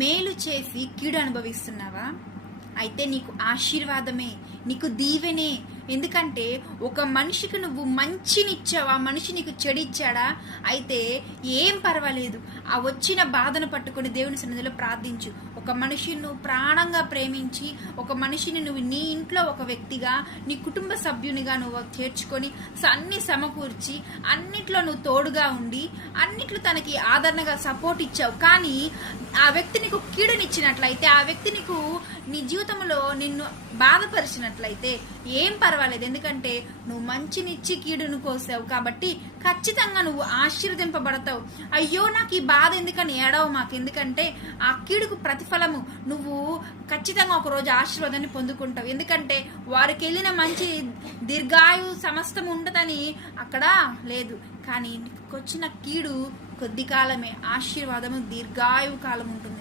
మేలు చేసి కీడు అనుభవిస్తున్నావా? అయితే నీకు ఆశీర్వాదమే, నీకు దీవెనే. ఎందుకంటే ఒక మనిషికి నువ్వు మంచినిచ్చావు, ఆ మనిషి నీకు చెడిచ్చాడా? అయితే ఏం పర్వాలేదు, ఆ వచ్చిన బాధను పట్టుకొని దేవుని సన్నిధిలో ప్రార్థించు. ఒక మనిషిని నువ్వు ప్రాణంగా ప్రేమించి, ఒక మనిషిని నువ్వు నీ ఇంట్లో ఒక వ్యక్తిగా, నీ కుటుంబ సభ్యునిగా నువ్వు చేర్చుకొని అన్ని సమకూర్చి అన్నిట్లో నువ్వు తోడుగా ఉండి అన్నిట్లో తనకి ఆదరణగా సపోర్ట్ ఇచ్చావు. కానీ ఆ వ్యక్తి నీకు కీడునిచ్చినట్లయితే, ఆ వ్యక్తి నీకు నీ జీవితంలో నిన్ను బాధపరిచినట్లయితే ఏం పర్వాలేదు. ఎందుకంటే నువ్వు మంచినిచ్చి కీడును కోసావు కాబట్టి ఖచ్చితంగా నువ్వు ఆశీర్వదింపబడతావు. అయ్యో నాకు ఈ బాధ ఎందుకని ఏడవ మాకు, ఎందుకంటే ఆ కీడుకు ప్రతిఫలము నువ్వు ఖచ్చితంగా ఒకరోజు ఆశీర్వాదాన్ని పొందుకుంటావు. ఎందుకంటే వారికి వెళ్ళిన మంచి దీర్ఘాయు సమస్తం ఉండదని అక్కడ లేదు, కానీ వచ్చిన కీడు కొద్ది కాలమే, ఆశీర్వాదము దీర్ఘాయు కాలం ఉంటుంది.